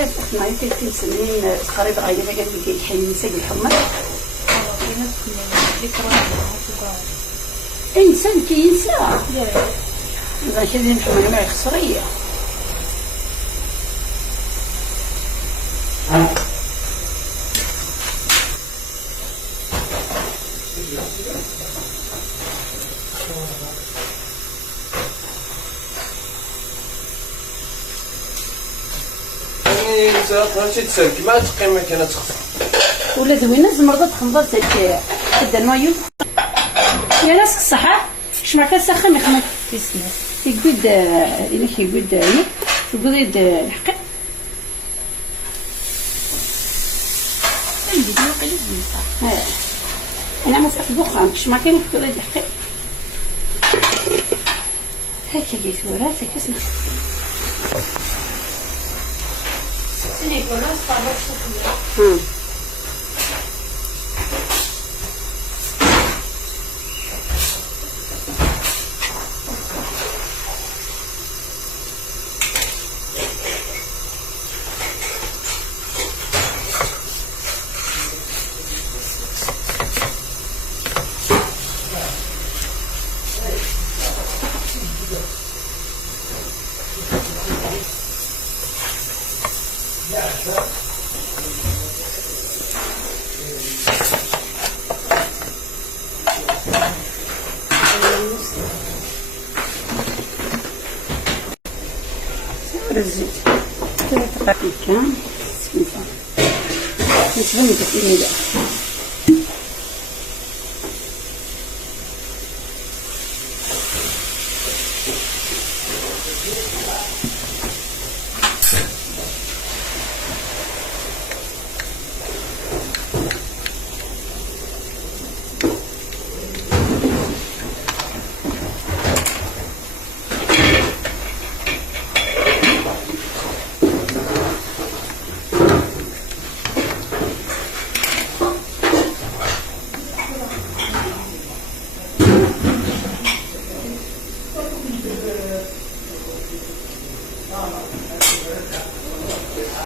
ما يمكن سنين تقريبا غادي قال لي حي نسى الحمى انسان كينسى اذا شي الحمى ما يخسريه ماشي تسلك ما تقيمه كاينه تخسر ولا زوينه زمرضه تخمضه تدا نوايو يا ناس الصحه اش ما كنسخن يخمط يسمع يقود الا كيقود يقود يد الحق عندي ديال قليل انا ما صح الدخان اش ما كاين يقود يد الحق هكا جيت وراسك اسمع Nicolás estava sofrendo. الزيت ثلاث دقائق كان سميتها نتبنى ديك